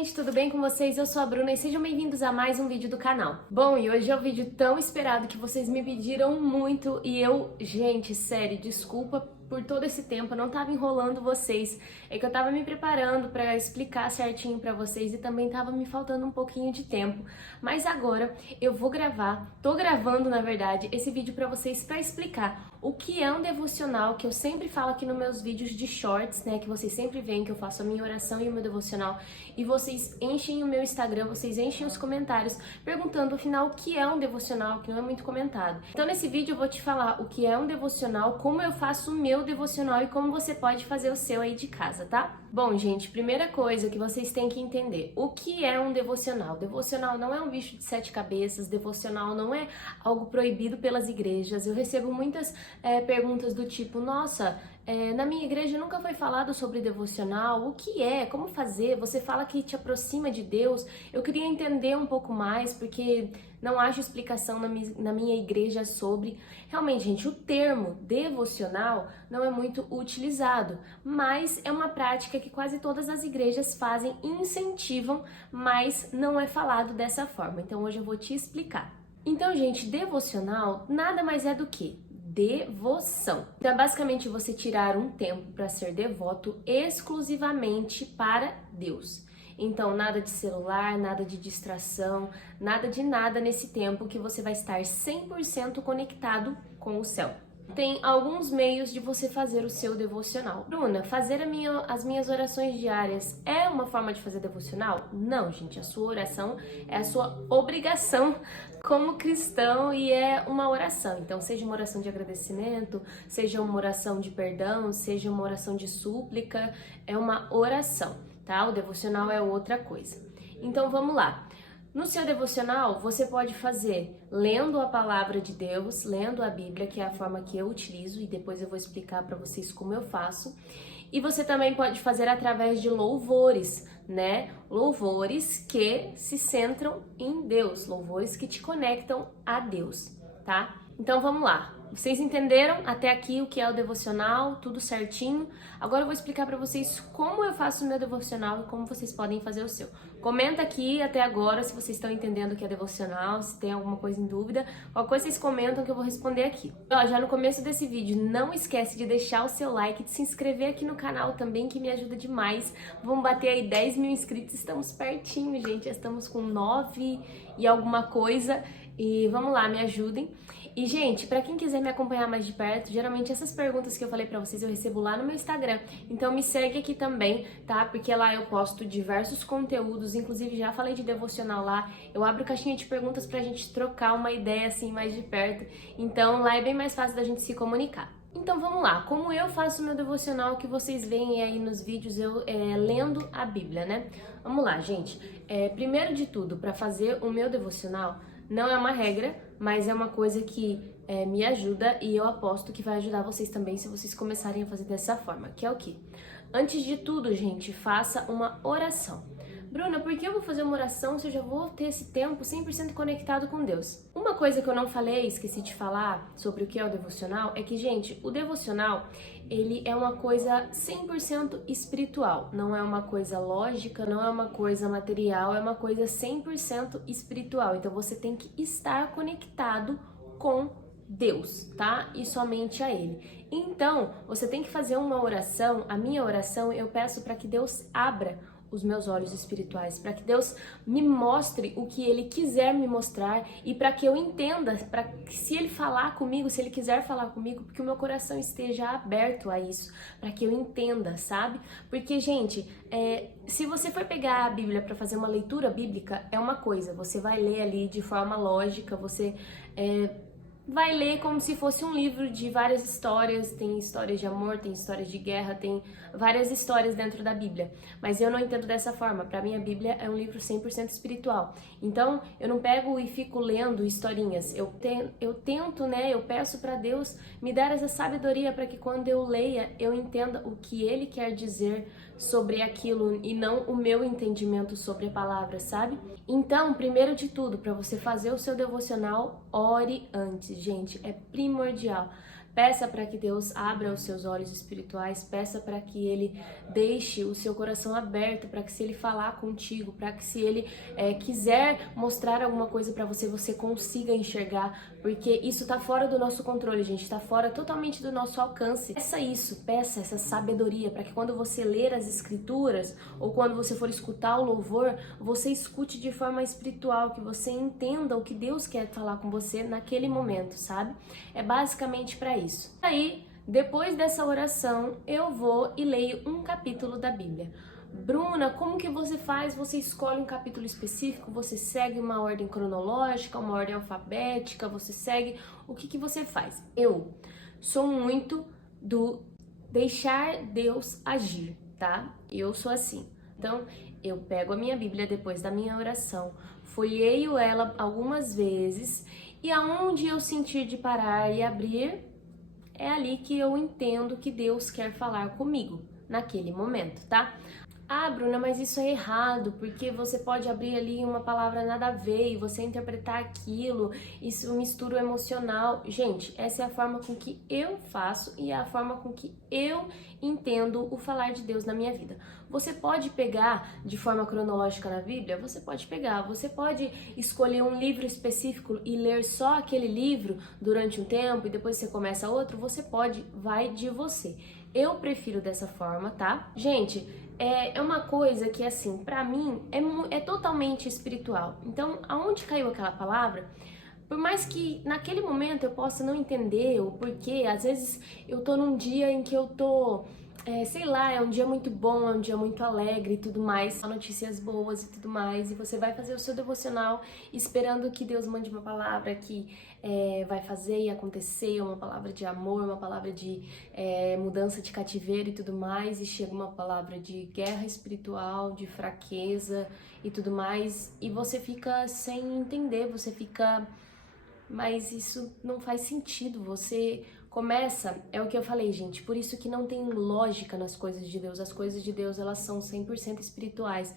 gente, tudo bem com vocês? Eu sou a Bruna e sejam bem-vindos a mais um vídeo do canal. Bom, e hoje é o vídeo tão esperado que vocês me pediram muito e gente, sério, desculpa por todo esse tempo, eu não tava enrolando vocês, é que eu tava me preparando pra explicar certinho pra vocês e também tava me faltando um pouquinho de tempo, mas agora eu vou gravar, tô gravando na verdade, esse vídeo pra vocês pra explicar o que é um devocional, que eu sempre falo aqui nos meus vídeos de shorts, né, que vocês sempre veem que eu faço a minha oração e o meu devocional, e vocês enchem o meu Instagram, vocês enchem os comentários perguntando afinal o que é um devocional, que não é muito comentado. Então nesse vídeo eu vou te falar o que é um devocional, como eu faço o meu devocional e como você pode fazer o seu aí de casa, tá? Bom, gente, primeira coisa que vocês têm que entender, o que é um devocional? Devocional não é um bicho de sete cabeças, devocional não é algo proibido pelas igrejas. Eu recebo muitas perguntas do tipo, nossa, na minha igreja nunca foi falado sobre devocional, o que é, como fazer, você fala que te aproxima de Deus, eu queria entender um pouco mais, porque não acho explicação na minha igreja sobre. Realmente, gente, o termo devocional não é muito utilizado, mas é uma prática que quase todas as igrejas fazem e incentivam, mas não é falado dessa forma, então hoje eu vou te explicar. Então, gente, devocional nada mais é do que devoção. Então, é basicamente você tirar um tempo para ser devoto exclusivamente para Deus. Então, nada de celular, nada de distração, nada de nada nesse tempo que você vai estar 100% conectado com o céu. Tem alguns meios de você fazer o seu devocional. Bruna, fazer as minhas orações diárias é uma forma de fazer devocional? Não, gente, a sua oração é a sua obrigação como cristão e é uma oração. Então, seja uma oração de agradecimento, seja uma oração de perdão, seja uma oração de súplica, é uma oração, tá? O devocional é outra coisa. Então, vamos lá. No seu devocional, você pode fazer lendo a palavra de Deus, lendo a Bíblia, que é a forma que eu utilizo, e depois eu vou explicar para vocês como eu faço. E você também pode fazer através de louvores, né? Louvores que se centram em Deus, louvores que te conectam a Deus, tá? Então vamos lá. Vocês entenderam até aqui o que é o devocional, tudo certinho? Agora eu vou explicar para vocês como eu faço o meu devocional e como vocês podem fazer o seu. Comenta aqui até agora se vocês estão entendendo o que é devocional, se tem alguma coisa em dúvida. Qualquer coisa vocês comentam que eu vou responder aqui. Ó, já no começo desse vídeo, não esquece de deixar o seu like, de se inscrever aqui no canal também, que me ajuda demais. Vamos bater aí 10 mil inscritos, estamos pertinho, gente. Já estamos com 9 e alguma coisa. E vamos lá, me ajudem. E, gente, pra quem quiser me acompanhar mais de perto, geralmente essas perguntas que eu falei pra vocês eu recebo lá no meu Instagram. Então me segue aqui também, tá? Porque lá eu posto diversos conteúdos, inclusive já falei de devocional lá. Eu abro caixinha de perguntas pra gente trocar uma ideia assim mais de perto. Então lá é bem mais fácil da gente se comunicar. Então vamos lá, como eu faço o meu devocional que vocês veem aí nos vídeos, eu lendo a Bíblia, né? Vamos lá, gente. Primeiro de tudo, pra fazer o meu devocional, não é uma regra, mas é uma coisa que me ajuda e eu aposto que vai ajudar vocês também se vocês começarem a fazer dessa forma, que é o quê? Antes de tudo, gente, faça uma oração. Bruna, por que eu vou fazer uma oração se eu já vou ter esse tempo 100% conectado com Deus? Uma coisa que eu não falei, esqueci de falar sobre o que é o devocional, é que, gente, o devocional, ele é uma coisa 100% espiritual. Não é uma coisa lógica, não é uma coisa material, é uma coisa 100% espiritual. Então, você tem que estar conectado com Deus, tá? E somente a Ele. Então, você tem que fazer uma oração. A minha oração, eu peço para que Deus abra os meus olhos espirituais, para que Deus me mostre o que Ele quiser me mostrar e para que eu entenda, para que se Ele falar comigo, se Ele quiser falar comigo, porque o meu coração esteja aberto a isso, para que eu entenda, sabe? Porque, gente, se você for pegar a Bíblia para fazer uma leitura bíblica, é uma coisa, você vai ler ali de forma lógica, você vai ler como se fosse um livro de várias histórias, tem histórias de amor, tem histórias de guerra, tem várias histórias dentro da Bíblia. Mas eu não entendo dessa forma, para mim a Bíblia é um livro 100% espiritual. Então, eu não pego e fico lendo historinhas, eu tento, né, eu peço para Deus me dar essa sabedoria para que quando eu leia, eu entenda o que Ele quer dizer sobre aquilo e não o meu entendimento sobre a palavra, sabe? Então, primeiro de tudo, para você fazer o seu devocional, ore antes, gente, é primordial. Peça para que Deus abra os seus olhos espirituais, peça para que Ele deixe o seu coração aberto, para que se Ele falar contigo, para que se Ele quiser mostrar alguma coisa para você, você consiga enxergar, porque isso tá fora do nosso controle, gente, tá fora totalmente do nosso alcance. Peça essa sabedoria, para que quando você ler as escrituras, ou quando você for escutar o louvor, você escute de forma espiritual, que você entenda o que Deus quer falar com você naquele momento, sabe? É basicamente para isso. Aí, depois dessa oração, eu vou e leio um capítulo da Bíblia. Bruna, como que você faz? Você escolhe um capítulo específico? Você segue uma ordem cronológica, uma ordem alfabética? Você segue... O que você faz? Eu sou muito do deixar Deus agir, tá? Eu sou assim. Então, eu pego a minha Bíblia depois da minha oração, folheio ela algumas vezes e aonde eu sentir de parar e abrir, é ali que eu entendo que Deus quer falar comigo, naquele momento, tá? Ah, Bruna, mas isso é errado, porque você pode abrir ali uma palavra nada a ver e você interpretar aquilo, isso mistura o emocional. Gente, essa é a forma com que eu faço e é a forma com que eu entendo o falar de Deus na minha vida. Você pode pegar de forma cronológica na Bíblia? Você pode pegar. Você pode escolher um livro específico e ler só aquele livro durante um tempo e depois você começa outro? Você pode, vai de você. Eu prefiro dessa forma, tá? Gente, é uma coisa que, assim, pra mim, é totalmente espiritual. Então, aonde caiu aquela palavra, por mais que naquele momento eu possa não entender o porquê, às vezes eu tô num dia em que eu tô, sei lá, é um dia muito bom, é um dia muito alegre e tudo mais, notícias boas e tudo mais, e você vai fazer o seu devocional esperando que Deus mande uma palavra que vai fazer e acontecer, uma palavra de amor, uma palavra de mudança de cativeiro e tudo mais, e chega uma palavra de guerra espiritual, de fraqueza e tudo mais, e você fica sem entender, você fica... Mas isso não faz sentido, você começa, é o que eu falei, gente, por isso que não tem lógica nas coisas de Deus, as coisas de Deus, elas são 100% espirituais.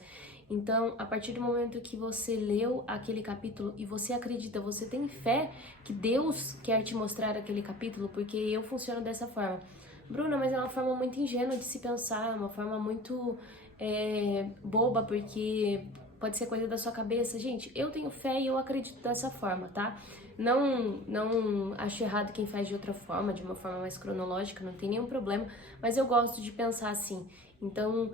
Então, a partir do momento que você leu aquele capítulo e você acredita, você tem fé que Deus quer te mostrar aquele capítulo, porque eu funciono dessa forma. Bruna, mas é uma forma muito ingênua de se pensar, uma forma muito boba, porque pode ser coisa da sua cabeça. Gente, eu tenho fé e eu acredito dessa forma, tá? Não acho errado quem faz de outra forma, de uma forma mais cronológica, não tem nenhum problema, mas eu gosto de pensar assim. Então,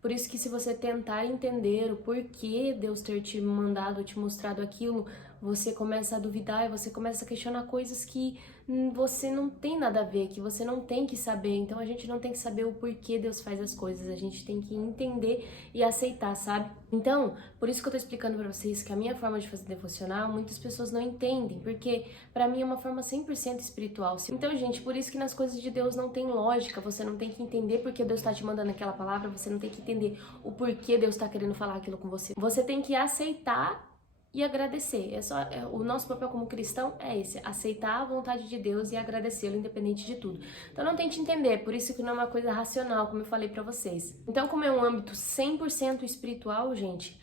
por isso que se você tentar entender o porquê Deus ter te mandado, te mostrado aquilo, você começa a duvidar e você começa a questionar coisas que você não tem nada a ver, que você não tem que saber. Então a gente não tem que saber o porquê Deus faz as coisas, a gente tem que entender e aceitar, sabe? Então, por isso que eu tô explicando pra vocês que a minha forma de fazer devocional, muitas pessoas não entendem, porque pra mim é uma forma 100% espiritual. Então, gente, por isso que nas coisas de Deus não tem lógica, você não tem que entender porque Deus tá te mandando aquela palavra, você não tem que entender o porquê Deus tá querendo falar aquilo com você. Você tem que aceitar e agradecer. O nosso papel como cristão é esse, aceitar a vontade de Deus e agradecê-lo independente de tudo. Então não tente entender, por isso que não é uma coisa racional, como eu falei pra vocês. Então, como é um âmbito 100% espiritual, gente,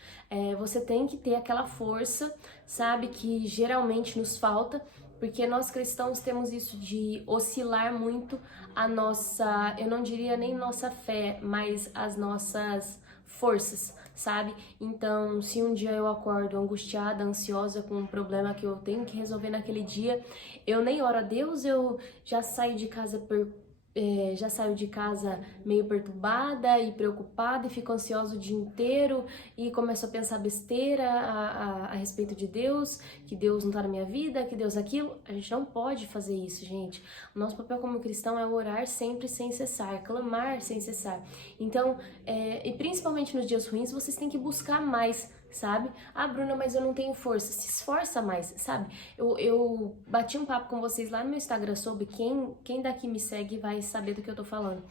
você tem que ter aquela força, sabe, que geralmente nos falta, porque nós cristãos temos isso de oscilar muito a nossa, eu não diria nem nossa fé, mas as nossas forças, sabe? Então, se um dia eu acordo angustiada, ansiosa com um problema que eu tenho que resolver naquele dia, eu nem oro a Deus, eu já saio de casa meio perturbada e preocupada e fico ansiosa o dia inteiro e começo a pensar besteira a respeito de Deus, que Deus não tá na minha vida, que Deus aquilo. A gente não pode fazer isso, gente. O nosso papel como cristão é orar sempre sem cessar, clamar sem cessar. Então, e principalmente nos dias ruins, vocês têm que buscar mais, sabe? Ah, Bruna, mas eu não tenho força. Se esforça mais, sabe? Eu bati um papo com vocês lá no meu Instagram sobre quem daqui me segue vai saber do que eu tô falando.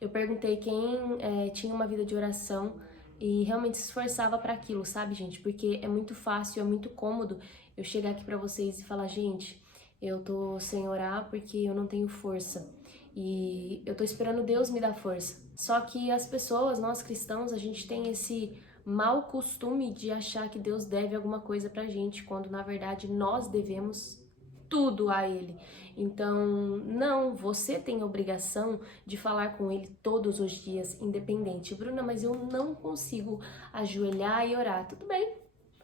Eu perguntei quem tinha uma vida de oração e realmente se esforçava para aquilo, sabe, gente? Porque é muito fácil, é muito cômodo eu chegar aqui para vocês e falar, gente, eu tô sem orar porque eu não tenho força. E eu tô esperando Deus me dar força. Só que as pessoas, nós cristãos, a gente tem esse mau costume de achar que Deus deve alguma coisa pra gente, quando na verdade nós devemos tudo a Ele. Então, não, você tem a obrigação de falar com Ele todos os dias, independente. Bruna, mas eu não consigo ajoelhar e orar. Tudo bem,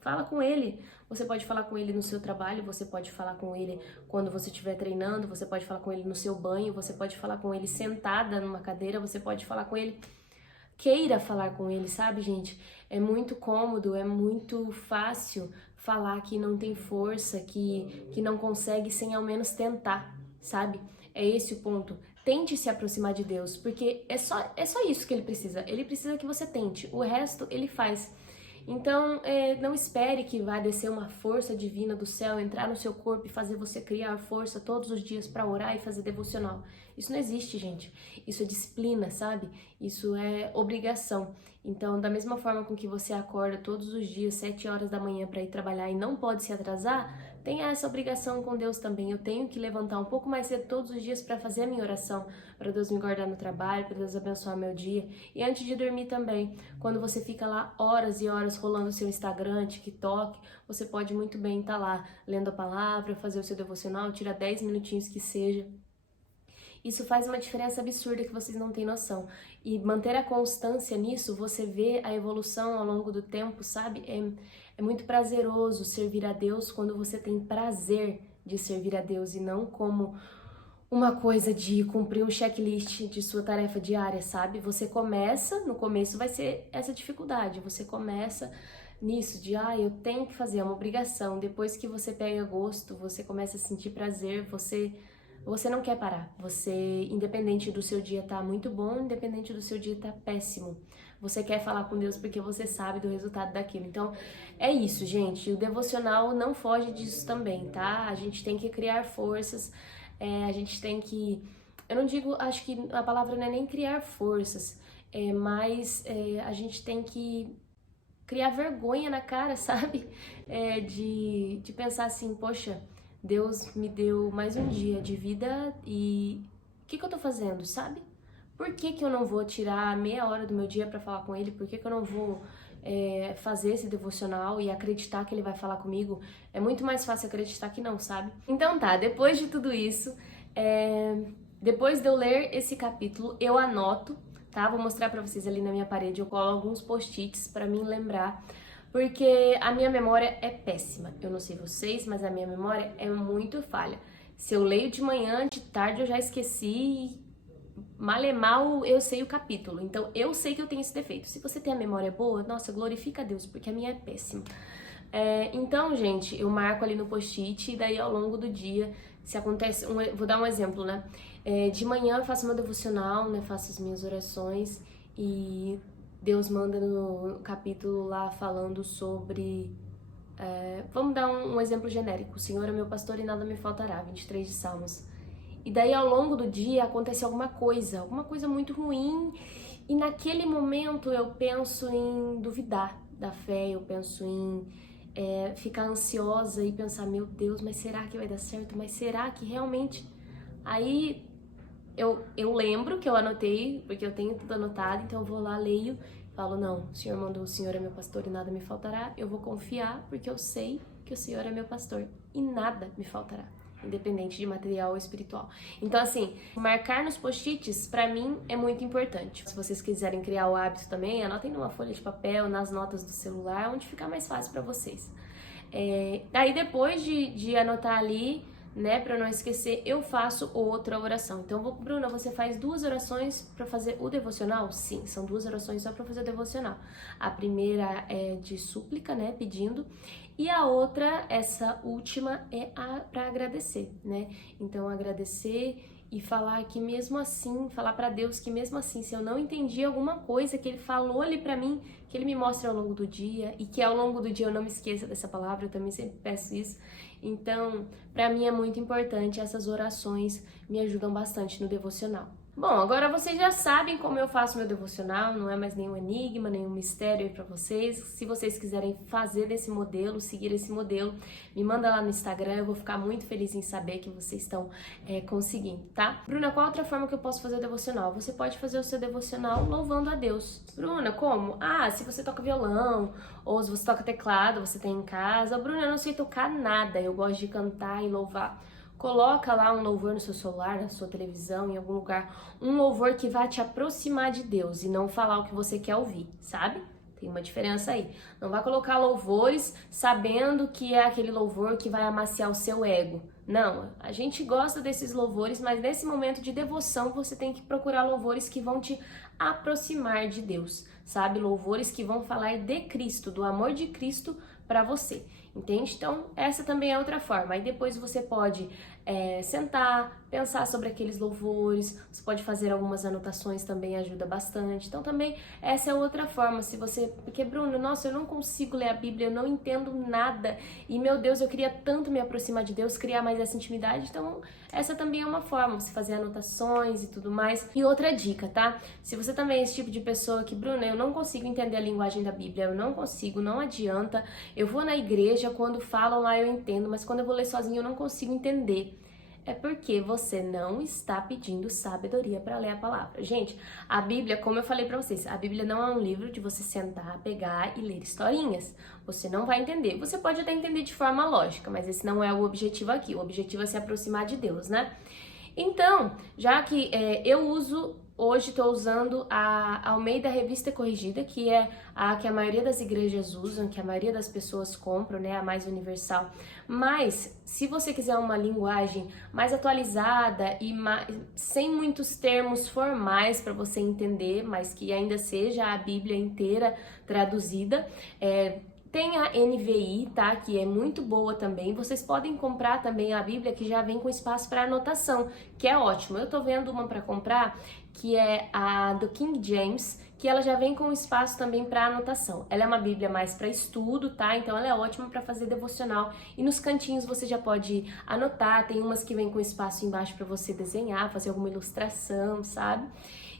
fala com Ele. Você pode falar com Ele no seu trabalho, você pode falar com Ele quando você estiver treinando, você pode falar com Ele no seu banho, você pode falar com Ele sentada numa cadeira, você pode falar com Ele. Queira falar com Ele, sabe, gente? É muito cômodo, é muito fácil falar que não tem força, que não consegue sem ao menos tentar, sabe? É esse o ponto. Tente se aproximar de Deus, porque é só isso que Ele precisa. Ele precisa que você tente, o resto Ele faz. Então, não espere que vai descer uma força divina do céu, entrar no seu corpo e fazer você criar força todos os dias para orar e fazer devocional. Isso não existe, gente. Isso é disciplina, sabe? Isso é obrigação. Então, da mesma forma com que você acorda todos os dias, 7 horas da manhã para ir trabalhar e não pode se atrasar, tenha essa obrigação com Deus também. Eu tenho que levantar um pouco mais cedo todos os dias para fazer a minha oração, para Deus me guardar no trabalho, para Deus abençoar meu dia. E antes de dormir também, quando você fica lá horas e horas rolando o seu Instagram, TikTok, você pode muito bem estar lá lendo a palavra, fazer o seu devocional, tirar 10 minutinhos que seja. Isso faz uma diferença absurda que vocês não têm noção. E manter a constância nisso, você vê a evolução ao longo do tempo, sabe? É muito prazeroso servir a Deus quando você tem prazer de servir a Deus e não como uma coisa de cumprir um checklist de sua tarefa diária, sabe? Você começa, no começo vai ser essa dificuldade, você começa nisso de, eu tenho que fazer, é uma obrigação. Depois que você pega gosto, você começa a sentir prazer, você não quer parar. Você, independente do seu dia tá muito bom, independente do seu dia tá péssimo, você quer falar com Deus porque você sabe do resultado daquilo. Então, é isso, gente. O devocional não foge disso também, tá? A gente tem que criar forças, a gente tem que... Eu não digo, acho que a palavra não é nem criar forças, mas a gente tem que criar vergonha na cara, sabe? De pensar assim, poxa, Deus me deu mais um dia de vida e o que eu tô fazendo, sabe? Por que eu não vou tirar meia hora do meu dia pra falar com Ele? Por que eu não vou fazer esse devocional e acreditar que Ele vai falar comigo? É muito mais fácil acreditar que não, sabe? Então tá, depois de tudo isso, depois de eu ler esse capítulo, eu anoto, tá? Vou mostrar pra vocês ali na minha parede, eu colo alguns post-its pra mim lembrar, porque a minha memória é péssima. Eu não sei vocês, mas a minha memória é muito falha. Se eu leio de manhã, de tarde eu já esqueci, mal eu sei o capítulo. Então eu sei que eu tenho esse defeito. Se você tem a memória boa, nossa, glorifica a Deus, porque a minha é péssima. Então, gente, eu marco ali no post-it e daí ao longo do dia, se acontece, vou dar um exemplo, né? De manhã eu faço meu devocional, né? Faço as minhas orações e Deus manda no capítulo lá falando sobre... vamos dar um exemplo genérico. O Senhor é meu pastor e nada me faltará, 23 de Salmos. E daí ao longo do dia acontece alguma coisa muito ruim, e naquele momento eu penso em duvidar da fé, eu penso em ficar ansiosa e pensar, meu Deus, mas será que vai dar certo? Mas será que realmente... Aí eu lembro que eu anotei, porque eu tenho tudo anotado, então eu vou lá, leio, falo, não, o Senhor mandou, o Senhor é meu pastor e nada me faltará, eu vou confiar porque eu sei que o Senhor é meu pastor e nada me faltará, independente de material ou espiritual. Então, assim, marcar nos post-its, pra mim, é muito importante. Se vocês quiserem criar o hábito também, anotem numa folha de papel, nas notas do celular, onde ficar mais fácil pra vocês. Daí, depois de anotar ali, né, pra eu não esquecer, eu faço outra oração. Então, Bruna, você faz 2 orações pra fazer o devocional? Sim, são 2 orações só pra fazer o devocional. A primeira é de súplica, né, pedindo, e a outra, essa última, pra agradecer, né? Então, agradecer e falar que mesmo assim, falar pra Deus que mesmo assim, se eu não entendi alguma coisa que Ele falou ali pra mim, que Ele me mostre ao longo do dia, e que ao longo do dia eu não me esqueça dessa palavra, eu também sempre peço isso. Então, pra mim é muito importante, essas orações me ajudam bastante no devocional. Bom, agora vocês já sabem como eu faço meu devocional, não é mais nenhum enigma, nenhum mistério aí pra vocês. Se vocês quiserem fazer desse modelo, seguir esse modelo, me manda lá no Instagram, eu vou ficar muito feliz em saber que vocês estão conseguindo, tá? Bruna, qual outra forma que eu posso fazer o devocional? Você pode fazer o seu devocional louvando a Deus. Bruna, como? Se você toca violão, ou se você toca teclado, você tem em casa. Bruna, eu não sei tocar nada, eu gosto de cantar e louvar. coloca lá um louvor no seu celular, na sua televisão, em algum lugar, um louvor que vai te aproximar de Deus e não falar o que você quer ouvir, sabe? Tem uma diferença aí. Não vai colocar louvores sabendo que é aquele louvor que vai amaciar o seu ego. Não, a gente gosta desses louvores, mas nesse momento de devoção você tem que procurar louvores que vão te aproximar de Deus, sabe? Louvores que vão falar de Cristo, do amor de Cristo para você, entende? Então, essa também é outra forma. Aí depois você pode sentar, pensar sobre aqueles louvores, você pode fazer algumas anotações, também ajuda bastante. Então, também essa é outra forma, se você... Porque, Bruno, nossa, eu não consigo ler a Bíblia, eu não entendo nada, e, meu Deus, eu queria tanto me aproximar de Deus, criar mais essa intimidade, então, essa também é uma forma, você fazer anotações e tudo mais. E outra dica, tá? Se você também é esse tipo de pessoa que, Bruno, eu não consigo entender a linguagem da Bíblia, eu não consigo, não adianta, eu vou na igreja, quando falam lá eu entendo, mas quando eu vou ler sozinho eu não consigo entender. É porque você não está pedindo sabedoria para ler a palavra. Gente, a Bíblia, como eu falei para vocês, a Bíblia não é um livro de você sentar, pegar e ler historinhas. Você não vai entender. Você pode até entender de forma lógica, mas esse não é o objetivo aqui. O objetivo é se aproximar de Deus, né? Então, já que eu uso... Hoje estou usando a Almeida Revista Corrigida, que é a que a maioria das igrejas usam, que a maioria das pessoas compram, né, a mais universal. Mas, se você quiser uma linguagem mais atualizada e sem muitos termos formais para você entender, mas que ainda seja a Bíblia inteira traduzida, tem a NVI, tá? Que é muito boa também. Vocês podem comprar também a Bíblia que já vem com espaço para anotação, que é ótimo. Eu tô vendo uma para comprar que é a do King James, que ela já vem com espaço também para anotação. Ela é uma Bíblia mais para estudo, tá? Então ela é ótima para fazer devocional e nos cantinhos você já pode anotar. Tem umas que vem com espaço embaixo para você desenhar, fazer alguma ilustração, sabe?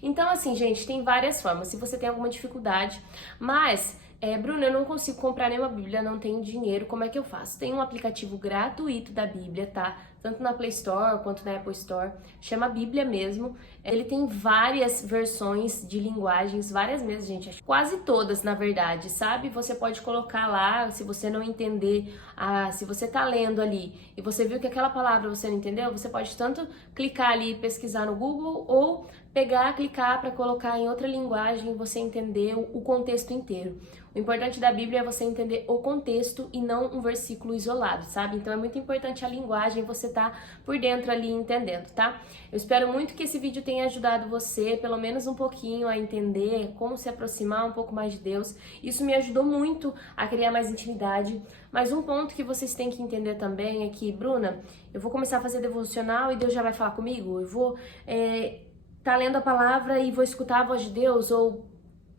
Então assim, gente, tem várias formas. Se você tem alguma dificuldade, mas Bruno, eu não consigo comprar nenhuma Bíblia, não tenho dinheiro, como é que eu faço? Tem um aplicativo gratuito da Bíblia, tá? Tanto na Play Store quanto na Apple Store, chama Bíblia mesmo. Ele tem várias versões de linguagens, várias mesmo, gente, quase todas, na verdade, sabe? Você pode colocar lá, se você não entender, se você tá lendo ali e você viu que aquela palavra você não entendeu, você pode tanto clicar ali e pesquisar no Google ou pegar, clicar para colocar em outra linguagem e você entender o contexto inteiro. O importante da Bíblia é você entender o contexto e não um versículo isolado, sabe? Então é muito importante a linguagem, você tá por dentro ali entendendo, tá? Eu espero muito que esse vídeo tenha ajudado você, pelo menos um pouquinho, a entender como se aproximar um pouco mais de Deus. Isso me ajudou muito a criar mais intimidade. Mas um ponto que vocês têm que entender também é que, Bruna, eu vou começar a fazer devocional e Deus já vai falar comigo? Eu vou tá lendo a palavra e vou escutar a voz de Deus? Ou...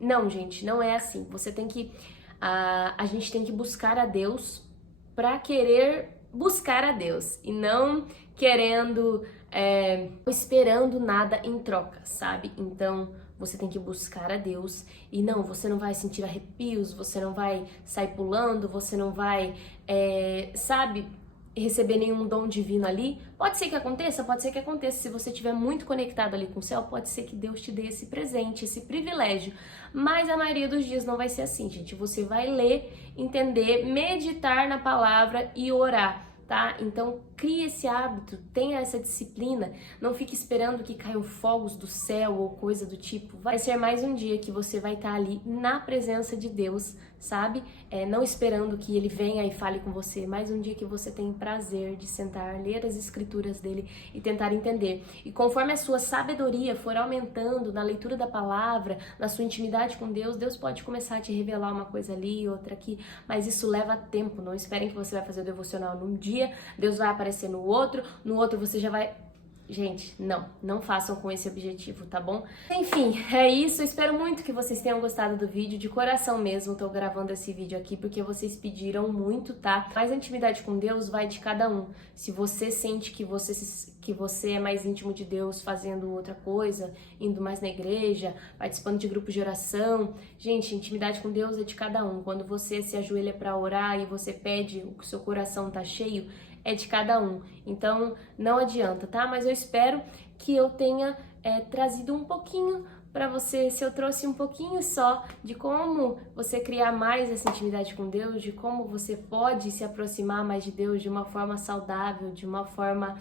Não, gente, não é assim. Você tem que... a gente tem que buscar a Deus para querer buscar a Deus e não querendo, esperando nada em troca, sabe? Então, você tem que buscar a Deus e não, você não vai sentir arrepios, você não vai sair pulando, você não vai, sabe, receber nenhum dom divino ali. Pode ser que aconteça, pode ser que aconteça. Se você estiver muito conectado ali com o céu, pode ser que Deus te dê esse presente, esse privilégio. Mas a maioria dos dias não vai ser assim, gente. Você vai ler, entender, meditar na palavra e orar, tá? Então, crie esse hábito, tenha essa disciplina, não fique esperando que caiam fogos do céu ou coisa do tipo. Vai ser mais um dia que você vai estar ali na presença de Deus, sabe? Não esperando que Ele venha e fale com você, mais um dia que você tem prazer de sentar, ler as escrituras dele e tentar entender. E conforme a sua sabedoria for aumentando na leitura da palavra, na sua intimidade com Deus, Deus pode começar a te revelar uma coisa ali, outra aqui, mas isso leva tempo. Não esperem que você vai fazer o devocional num dia, Deus vai aparecer no outro você já vai... Gente, não façam com esse objetivo, tá bom? Enfim, é isso. Eu espero muito que vocês tenham gostado do vídeo. De coração mesmo, tô gravando esse vídeo aqui porque vocês pediram muito, tá? Mas a intimidade com Deus vai de cada um. Se você sente que você é mais íntimo de Deus fazendo outra coisa, indo mais na igreja, participando de grupos de oração. Gente, intimidade com Deus é de cada um. Quando você se ajoelha pra orar e você pede, o seu coração tá cheio, é de cada um, então não adianta, tá? Mas eu espero que eu tenha trazido um pouquinho para você, se eu trouxe um pouquinho só de como você criar mais essa intimidade com Deus, de como você pode se aproximar mais de Deus de uma forma saudável, de uma forma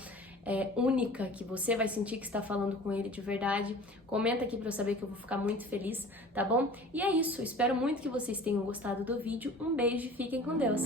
única, que você vai sentir que está falando com Ele de verdade. Comenta aqui para eu saber, que eu vou ficar muito feliz, tá bom? E é isso, espero muito que vocês tenham gostado do vídeo. Um beijo e fiquem com Deus!